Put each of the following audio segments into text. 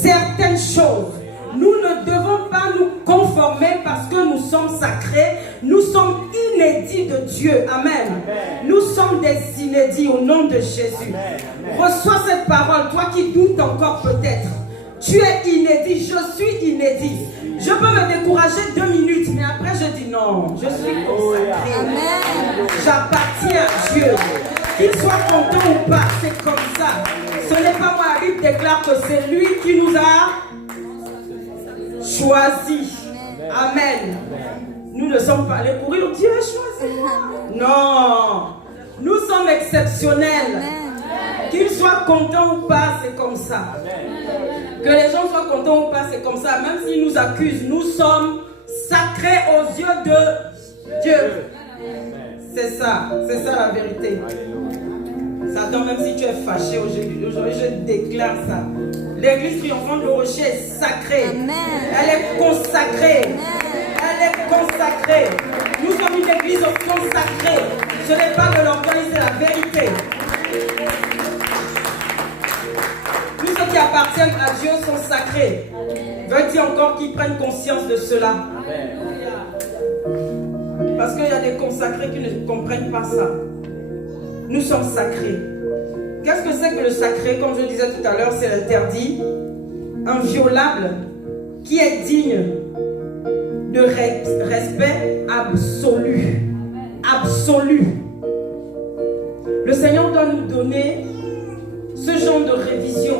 certaines choses. Nous ne devons pas nous conformer parce que nous sommes sacrés. Nous sommes inédits de Dieu. Amen. Nous sommes des inédits au nom de Jésus. Reçois cette parole, toi qui doutes encore peut-être. Tu es inédit, je suis inédit. Je peux me décourager 2 minutes, mais après je dis non, je suis consacré. J'appartiens à Dieu. Qu'il soit content ou pas, c'est comme ça. Ce n'est pas moi, la Bible déclare que c'est lui qui nous a choisi. Amen. Nous ne sommes pas allés pour dire Dieu a choisi. Non. Nous sommes exceptionnels. Qu'ils soient contents ou pas, c'est comme ça. Que les gens soient contents ou pas, c'est comme ça. Même s'ils nous accusent, nous sommes sacrés aux yeux de Dieu. C'est ça la vérité. Satan, même si tu es fâché aujourd'hui, je déclare ça. L'église triomphante de Rocher est sacrée. Elle est consacrée. Elle est consacrée. Nous sommes une église consacrée. Ce n'est pas de l'orgueil, c'est la vérité. Tous ceux qui appartiennent à Dieu sont sacrés. Veux-tu encore qu'ils prennent conscience de cela? Parce qu'il y a des consacrés qui ne comprennent pas ça. Nous sommes sacrés. Qu'est-ce que c'est que le sacré? Comme je disais tout à l'heure, c'est l'interdit, inviolable, qui est digne de respect absolu. Absolu. Le Seigneur doit nous donner ce genre de révision.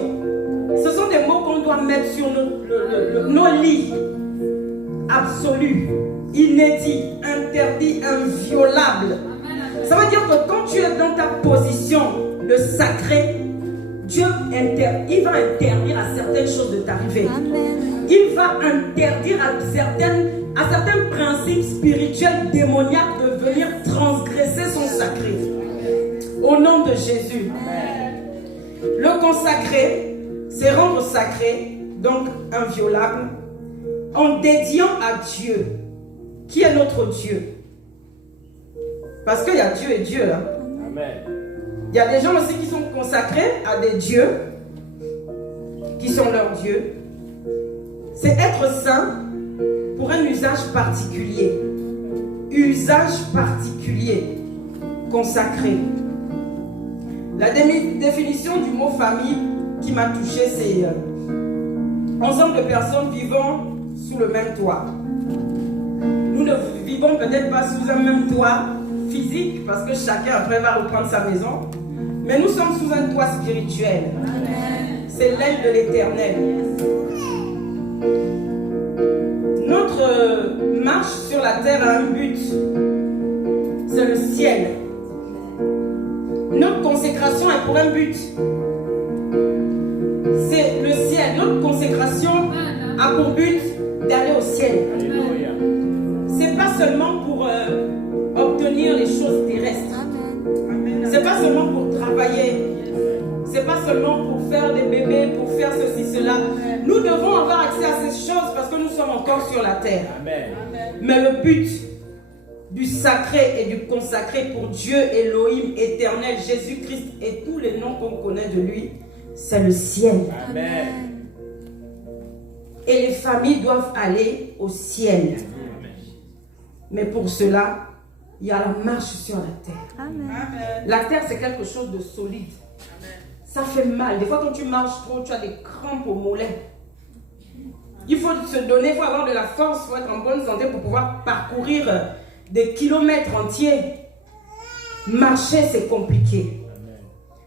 Ce sont des mots qu'on doit mettre sur nos lits. Absolu, inédit, interdit, inviolable. Ça veut dire que quand tu es dans ta position de sacré, Dieu il va interdire à certaines choses de t'arriver. Il va interdire à certains principes spirituels démoniaques de venir transgresser son sacré. Au nom de Jésus. Le consacrer, c'est rendre sacré, donc inviolable, en dédiant à Dieu, qui est notre Dieu. Parce qu'il y a Dieu et Dieu là. Amen. Il y a des gens aussi qui sont consacrés à des dieux, qui sont leurs dieux. C'est être saint pour un usage particulier. Usage particulier, consacré. La définition du mot famille qui m'a touché, c'est ensemble de personnes vivant sous le même toit. Nous ne vivons peut-être pas sous un même toit physique, parce que chacun après va reprendre sa maison, mais nous sommes sous un toit spirituel. C'est l'aile de l'Éternel. Notre marche sur la terre a un but, c'est le ciel. Notre consécration a pour un but, c'est le ciel. Notre consécration a pour but d'aller au ciel. C'est pas seulement pour obtenir les choses terrestres. C'est pas seulement pour travailler. C'est pas seulement pour faire des bébés, pour faire ceci, cela. Nous devons avoir accès à ces choses parce que nous sommes encore sur la terre. Mais le but du sacré et du consacré pour Dieu, Elohim, éternel, Jésus-Christ et tous les noms qu'on connaît de lui, c'est le ciel. Amen. Et les familles doivent aller au ciel. Mais pour cela, il y a la marche sur la terre. Amen. La terre, c'est quelque chose de solide. Amen. Ça fait mal. Des fois, quand tu marches trop, tu as des crampes au mollet. Il faut se donner, il faut avoir de la force, il faut être en bonne santé pour pouvoir parcourir des kilomètres entiers. Marcher, c'est compliqué. Amen.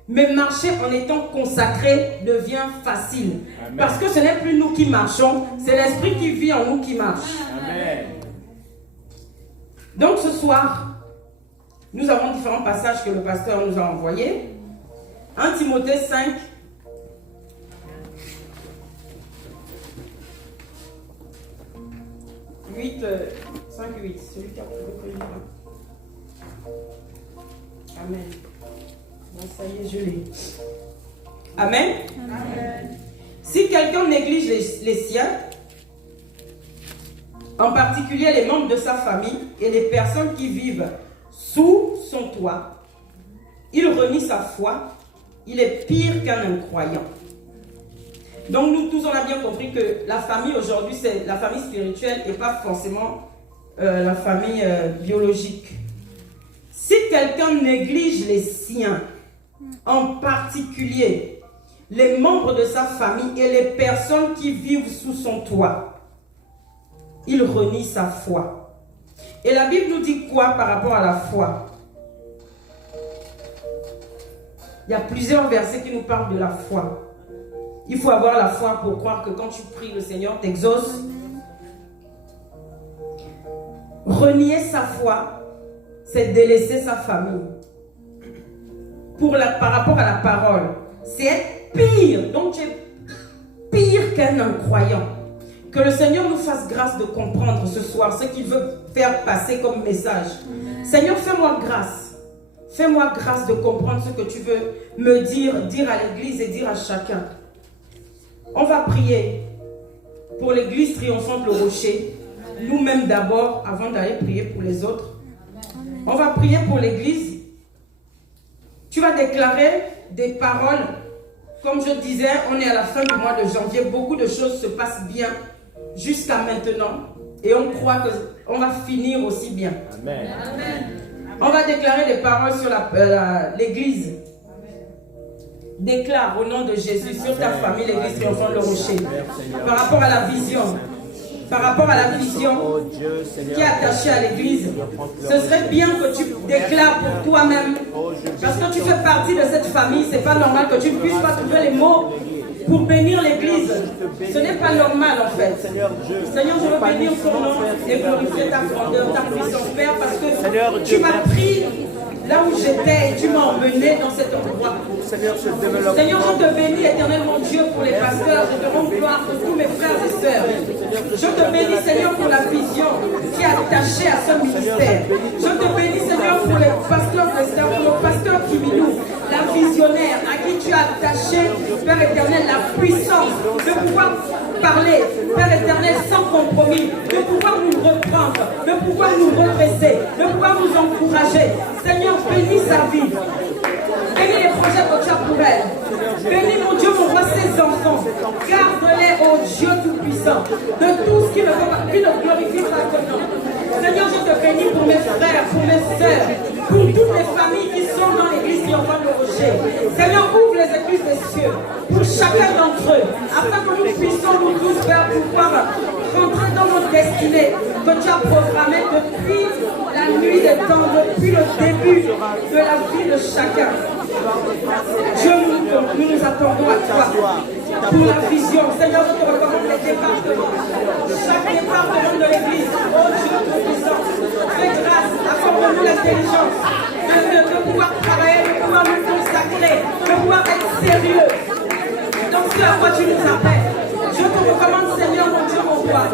Mais marcher en étant consacré devient facile. Amen. Parce que ce n'est plus nous qui marchons, c'est l'Esprit qui vit en nous qui marche. Amen. Donc ce soir, nous avons différents passages que le pasteur nous a envoyés. 1 Timothée 5. « 5-8, celui qui a trouvé que je vois. Amen. Bon, ça y est, je l'ai. Amen. Amen. Si quelqu'un néglige les siens, en particulier les membres de sa famille et les personnes qui vivent sous son toit, il renie sa foi, il est pire qu'un incroyant. Donc nous tous, on a bien compris que la famille aujourd'hui, c'est la famille spirituelle et pas forcément la famille biologique. Si quelqu'un néglige les siens, en particulier les membres de sa famille et les personnes qui vivent sous son toit, il renie sa foi. Et la Bible nous dit quoi par rapport à la foi? Il y a plusieurs versets qui nous parlent de la foi. Il faut avoir la foi pour croire que quand tu pries, le Seigneur t'exauce. Renier sa foi, c'est délaisser sa famille. Par rapport à la parole, c'est être pire. Donc tu es pire qu'un incroyant. Que le Seigneur nous fasse grâce de comprendre ce soir ce qu'il veut faire passer comme message. Seigneur, fais-moi grâce. Fais-moi grâce de comprendre ce que tu veux me dire à l'église et dire à chacun. On va prier pour l'église triomphante Le Rocher. Nous-mêmes d'abord, avant d'aller prier pour les autres. On va prier pour l'église. Tu vas déclarer des paroles. Comme je disais, on est à la fin du mois de janvier. Beaucoup de choses se passent bien jusqu'à maintenant. Et on croit qu'on va finir aussi bien. Amen. On va déclarer des paroles sur l'église. Déclare au nom de Jésus sur ta famille, l'église triomphante Le Rocher. Par rapport à la vision. Par rapport à la vision qui est attachée à l'église, ce serait bien que tu déclares pour toi-même, parce que tu fais partie de cette famille. C'est pas normal que tu ne puisses pas trouver les mots pour bénir l'église. Ce n'est pas normal en fait. Seigneur, je veux bénir ton nom et glorifier ta grandeur, ta puissance, Père, parce que tu m'as pris là où j'étais et tu m'as emmené dans cet endroit. Seigneur, je te bénis, éternel mon Dieu, pour les pasteurs. Je te rends gloire pour tous mes frères et sœurs. Je te bénis, Seigneur, pour la vision qui est attachée à ce ministère. Je te bénis, Seigneur, pour les pasteurs, pour le pasteur Kiminou, la visionnaire, à qui tu as attaché, Père éternel, la puissance de pouvoir parler, Père éternel, sans compromis, de pouvoir nous reprendre, de pouvoir nous redresser, de pouvoir nous encourager. Seigneur, bénis sa vie. Bénis les projets que tu as pour elle. Bénis mon Dieu, mon roi, ses enfants. Garde-les, oh Dieu Tout-Puissant, de tout ce qui ne glorifie pas ton nom. Seigneur, je te bénis pour mes frères, pour mes sœurs, pour toutes les familles qui sont dans l'église triomphante Le Rocher. Seigneur, ouvre les églises des cieux pour chacun d'entre eux, afin que nous puissions nous tous faire pouvoir rentrer dans notre destinée que tu as programmée depuis la nuit des temps, depuis le début de la vie de chacun. Dieu, nous nous attendons à toi pour la vision. Seigneur, je te recommande les départements. Chaque département de l'église, oh Dieu Tout-Puissant, fais grâce, accorde-nous l'intelligence de pouvoir travailler, de pouvoir nous consacrer, de pouvoir être sérieux dans ce à quoi tu nous appelles. Je te recommande, Seigneur, mon Dieu, mon roi,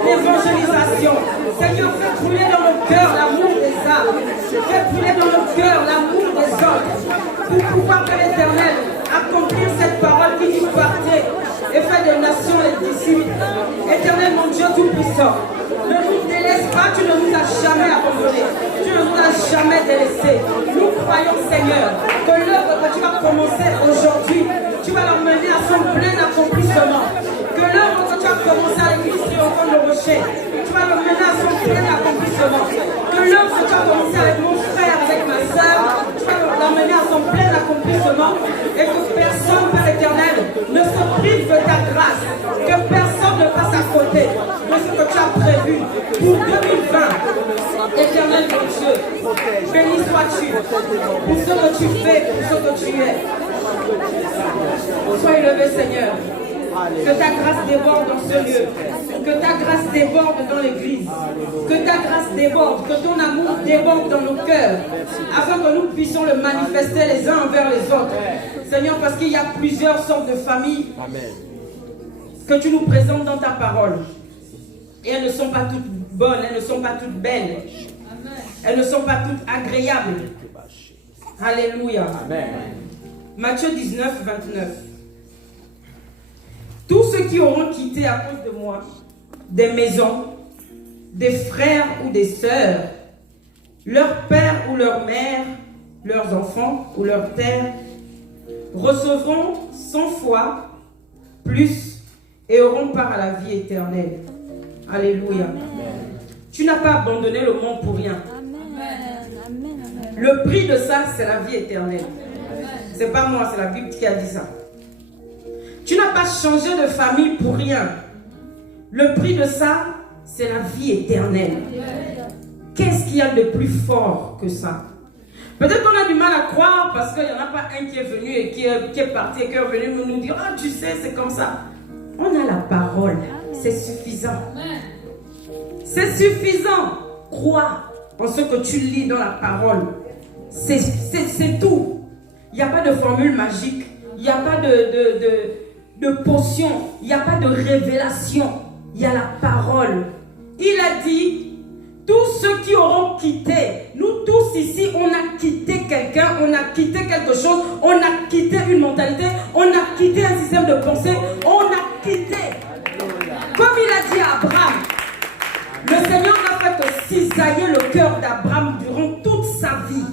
l'évangélisation. Seigneur, fais brûler dans nos cœurs l'amour des âmes. Fais brûler dans nos cœurs l'amour des autres. Pour pouvoir, Père éternel, accomplir cette parole qui dit partez et faire des nations les disciples. Éternel, mon Dieu Tout-Puissant, ne nous délaisse pas, tu ne nous as jamais abandonnés. Tu ne nous as jamais délaissés. Nous croyons, Seigneur, que l'œuvre que tu vas commencer aujourd'hui, tu vas l'emmener à son plein accomplissement. Que l'œuvre que tu as commencé à l'église triomphante Le Rocher, tu vas l'emmener à son plein accomplissement. Que l'œuvre que tu as commencé avec mon frère, avec ma soeur, tu vas l'emmener à son plein accomplissement. Et que personne, Père éternel, ne se prive de ta grâce. Que personne ne passe à côté de ce que tu as prévu pour 2020. Éternel mon Dieu, béni sois-tu pour ce que tu fais, pour ce que tu es. Sois élevé, Seigneur. Que ta grâce déborde dans ce lieu. Que ta grâce déborde dans l'église. Que ta grâce déborde. Que ton amour déborde dans nos cœurs. Afin que nous puissions le manifester les uns envers les autres. Seigneur, parce qu'il y a plusieurs sortes de familles que tu nous présentes dans ta parole. Et elles ne sont pas toutes bonnes. Elles ne sont pas toutes belles. Elles ne sont pas toutes agréables. Alléluia. Amen. Matthieu 19, 29. Tous ceux qui auront quitté à cause de moi des maisons, des frères ou des sœurs, leur père ou leur mère, leurs enfants ou leurs terres, recevront 100 fois plus et auront part à la vie éternelle. Alléluia. Tu n'as pas abandonné le monde pour rien. Le prix de ça, c'est la vie éternelle. C'est pas moi, c'est la Bible qui a dit ça. Tu n'as pas changé de famille pour rien. Le prix de ça, c'est la vie éternelle. Qu'est-ce qu'il y a de plus fort que ça? Peut-être qu'on a du mal à croire parce qu'il n'y en a pas un qui est venu et qui est parti et qui est venu nous dire « Ah, tu sais, c'est comme ça. » On a la parole. C'est suffisant. C'est suffisant. Crois en ce que tu lis dans la parole. C'est tout. Il n'y a pas de formule magique. Il n'y a pas de potion. Il n'y a pas de révélation. Il y a la parole. Il a dit, tous ceux qui auront quitté, nous tous ici, on a quitté quelqu'un, on a quitté quelque chose, on a quitté une mentalité, on a quitté un système de pensée, on a quitté. Comme il a dit à Abraham, le Seigneur n'a fait que cisailler le cœur d'Abraham durant toute sa vie.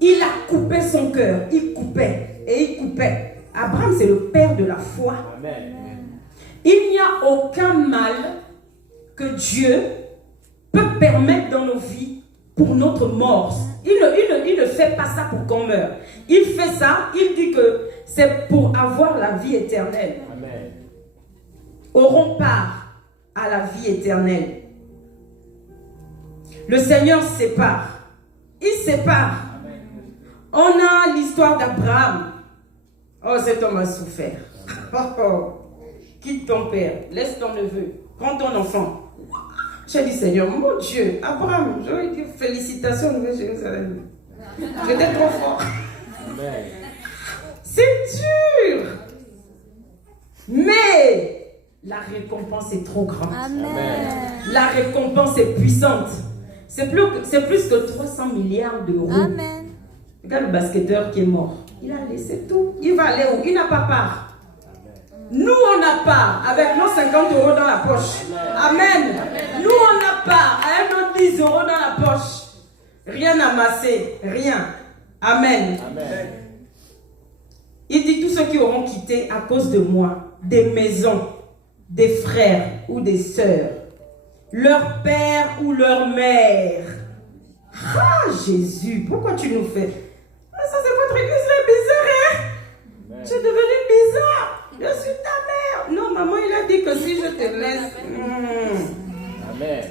Il a coupé son cœur, il coupait et il coupait. Abraham, c'est le père de la foi. Il n'y a aucun mal que Dieu peut permettre dans nos vies pour notre mort. Il ne fait pas ça pour qu'on meure. Il fait ça, il dit que c'est pour avoir la vie éternelle. Amen. Auront part à la vie éternelle. Le Seigneur sépare. Il sépare. Amen. On a l'histoire d'Abraham. Oh, cet homme a souffert. Quitte ton père, laisse ton neveu, prends ton enfant. J'ai dit, Seigneur, mon Dieu, Abraham, j'aurais dit félicitations, Nouvelle Jérusalem. J'étais trop fort. C'est dur. Mais la récompense est trop grande. Amen. La récompense est puissante. C'est plus que 300 milliards d'euros. Amen. Regarde le basketteur qui est mort. Il a laissé tout. Il va aller où? Il n'a pas part. Nous, on n'a pas, avec nos 50 euros dans la poche. Amen. Nous, on n'a pas, avec nos 10 euros dans la poche. Rien amassé, rien. Amen. Amen. Il dit, tous ceux qui auront quitté à cause de moi, des maisons, des frères ou des sœurs, leur père ou leur mère. Ah, Jésus, pourquoi tu nous fais? Ça, c'est votre église, là, bizarre, hein? Tu es devenu bizarre. Je suis ta mère. Non, maman, il a dit que si je te laisse...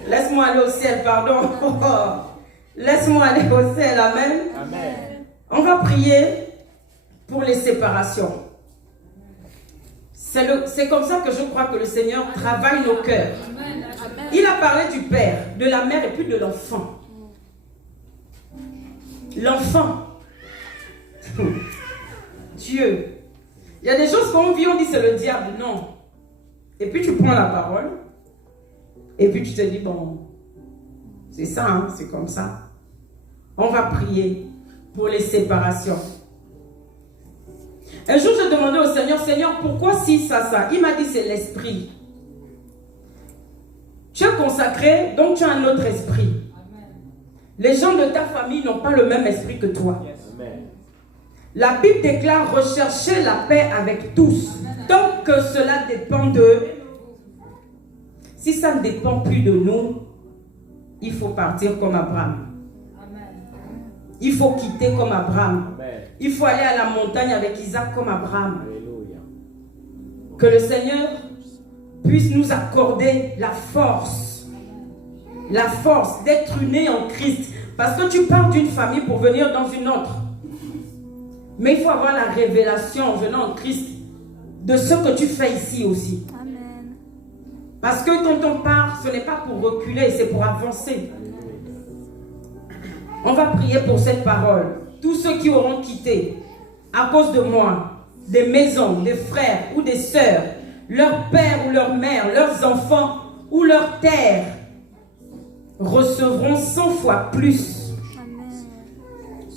Laisse-moi aller au ciel, pardon. Laisse-moi aller au ciel, amen. Amen. On va prier pour les séparations. C'est comme ça que je crois que le Seigneur travaille nos cœurs. Il a parlé du père, de la mère et puis de l'enfant. L'enfant. Dieu. Il y a des choses qu'on vit, on dit c'est le diable. Non. Et puis tu prends la parole. Et puis tu te dis, bon, c'est ça, hein, c'est comme ça. On va prier pour les séparations. Un jour, je demandais au Seigneur, Seigneur, pourquoi si ça? Il m'a dit, c'est l'esprit. Tu es consacré, donc tu as un autre esprit. Les gens de ta famille n'ont pas le même esprit que toi. La Bible déclare rechercher la paix avec tous, tant que cela dépend d'eux. Si ça ne dépend plus de nous, il faut partir comme Abraham. Il faut quitter comme Abraham. Il faut aller à la montagne avec Isaac comme Abraham. Que le Seigneur puisse nous accorder la force d'être unis en Christ. Parce que tu pars d'une famille pour venir dans une autre. Mais il faut avoir la révélation en venant en Christ de ce que tu fais ici aussi. Amen. Parce que quand on part, ce n'est pas pour reculer, c'est pour avancer. On va prier pour cette parole. Tous ceux qui auront quitté à cause de moi, des maisons, des frères ou des sœurs, leur père ou leur mère, leurs enfants ou leur terre, recevront 100 fois plus.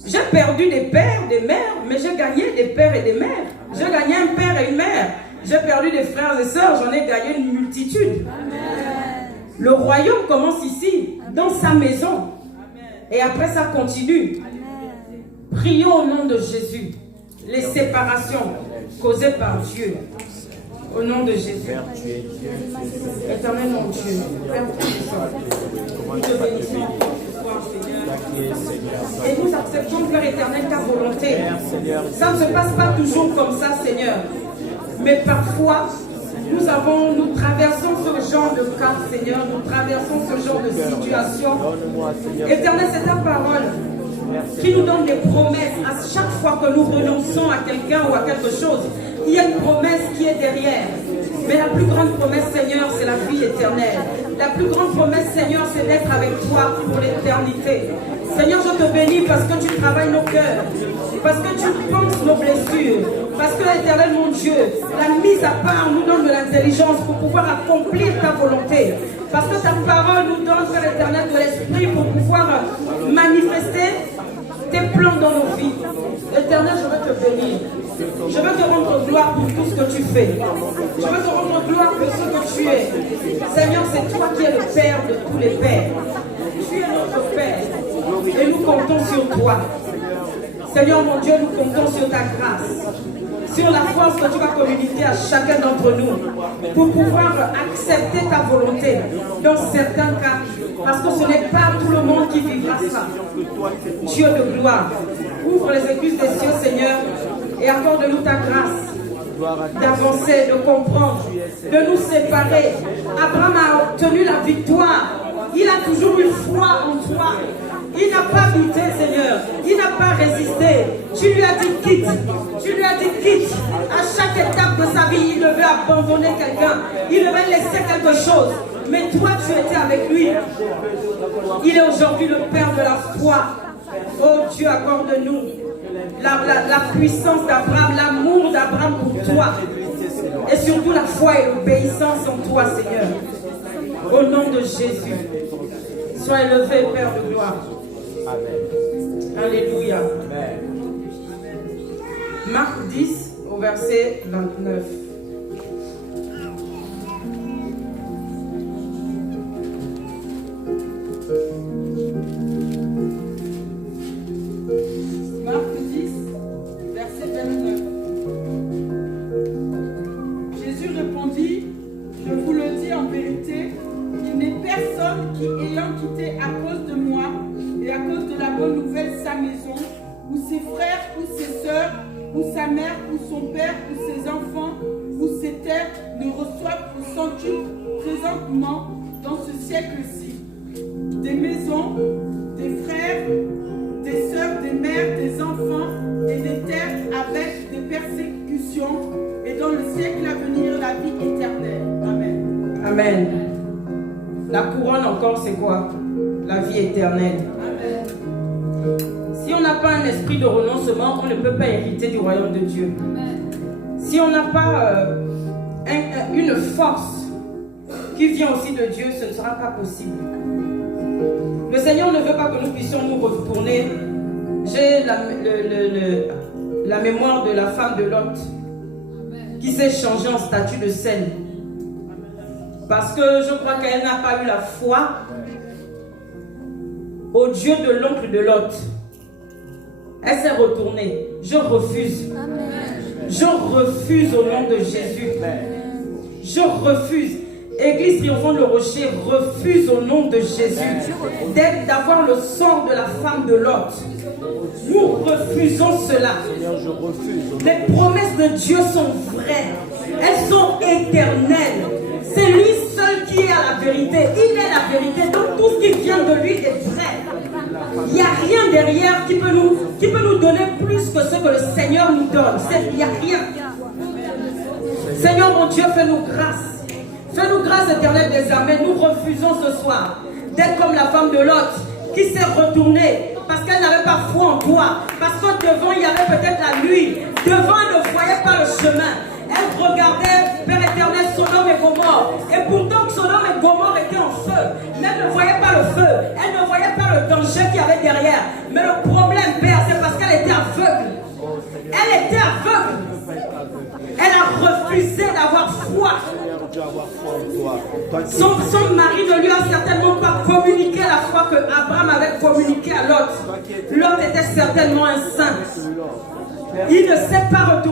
J'ai perdu des pères, des mères, mais j'ai gagné des pères et des mères. J'ai gagné un père et une mère. J'ai perdu des frères et sœurs, j'en ai gagné une multitude. Amen. Le royaume commence ici, dans sa maison. Amen. Et après ça continue. Amen. Prions au nom de Jésus. Les séparations causées par Dieu. Au nom de Jésus. Éternel mon Dieu, Père Tout-Puissant, nous te bénissons ce soir, Seigneur. Et nous acceptons, Père éternel, ta volonté. Ça ne se passe pas toujours comme ça, Seigneur. Mais parfois, nous traversons ce genre de cas, Seigneur. Nous traversons ce genre de situation. Éternel, c'est ta parole qui nous donne des promesses. À chaque fois que nous renonçons à quelqu'un ou à quelque chose, il y a une promesse qui est derrière. Mais la plus grande promesse, Seigneur, c'est la vie éternelle. La plus grande promesse, Seigneur, c'est d'être avec toi pour l'éternité. Seigneur, je te bénis parce que tu travailles nos cœurs, parce que tu penses nos blessures, parce que, éternel mon Dieu, la mise à part nous donne de l'intelligence pour pouvoir accomplir ta volonté. Parce que ta parole nous donne, Père éternel, de l'esprit pour pouvoir manifester tes plans dans nos vies. Éternel, je veux te bénir. Je veux te rendre gloire pour tout ce que tu fais. Je veux te rendre gloire pour ce que tu es. Seigneur, c'est toi qui es le Père de tous les pères. Tu es notre Père. Et nous comptons sur toi. Seigneur mon Dieu, nous comptons sur ta grâce, sur la force que tu vas communiquer à chacun d'entre nous pour pouvoir accepter ta volonté dans certains cas. Parce que ce n'est pas tout le monde qui vivra ça. Dieu de gloire, ouvre les écluses des cieux, Seigneur, et accorde-nous ta grâce d'avancer, de comprendre, de nous séparer. Abraham a obtenu la victoire. Il a toujours eu foi en toi. Il n'a pas douté, Seigneur. Il n'a pas résisté. Tu lui as dit quitte. Tu lui as dit quitte. À chaque étape de sa vie, il devait abandonner quelqu'un. Il devait laisser quelque chose. Mais toi, tu étais avec lui. Il est aujourd'hui le Père de la foi. Oh Dieu, accorde-nous la puissance d'Abraham, l'amour d'Abraham pour toi. Et surtout la foi et l'obéissance en toi, Seigneur. Au nom de Jésus. Sois élevé, Père de gloire. Amen. Alléluia. Amen. Marc 10 au verset 29. Marc 10, verset 29. Jésus répondit, je vous le dis en vérité, il n'est personne qui, ayant quitté à cause de moi et à cause de la bonne nouvelle sa maison, ou ses frères, ou ses sœurs, ou sa mère, ou son père, ou ses enfants, ou ses terres, ne reçoivent au centuple présentement dans ce siècle-ci des maisons, des frères, des sœurs, des mères, des enfants et des terres avec des persécutions, et dans le siècle à venir la vie éternelle. Amen. Amen. La couronne encore, c'est quoi? La vie éternelle. Amen. Si on n'a pas un esprit de renoncement, on ne peut pas hériter du royaume de Dieu. Amen. Si on n'a pas une force qui vient aussi de Dieu, ce ne sera pas possible. Le Seigneur ne veut pas que nous puissions nous retourner. J'ai la mémoire de la femme de Lot qui s'est changée en statue de sel. Parce que je crois qu'elle n'a pas eu la foi au Dieu de l'oncle de Lot. Elle s'est retournée. Je refuse. Je refuse au nom de Jésus. Je refuse. Église triomphante le rocher refuse au nom de Jésus d'avoir le sort de la femme de Lot. Nous refusons cela. Les promesses de Dieu sont vraies. Elles sont éternelles. C'est lui seul qui est à la vérité. Il est la vérité. Donc tout ce qui vient de lui est vrai. Il n'y a rien derrière qui peut nous donner plus que ce que le Seigneur nous donne. Il n'y a rien. Seigneur mon Dieu, fais-nous grâce. Fais-nous grâce éternelle des armées. Nous refusons ce soir d'être comme la femme de Lot qui s'est retournée parce qu'elle n'avait pas foi en toi. Parce que devant il y avait peut-être la nuit. Devant elle ne voyait pas le chemin. Elle regardait, Père éternel, Sodome et Gomorrhe. Et pourtant que Sodome et Gomorrhe étaient en feu. Mais elle ne voyait pas le feu. Elle ne voyait pas le danger qu'il y avait derrière. Mais le problème, Père, c'est parce qu'elle était aveugle. Elle était aveugle. Elle a refusé d'avoir foi. Son mari ne lui a certainement pas communiqué la foi que Abraham avait communiqué à Lot. Lot était certainement un saint. Il ne s'est pas retourné.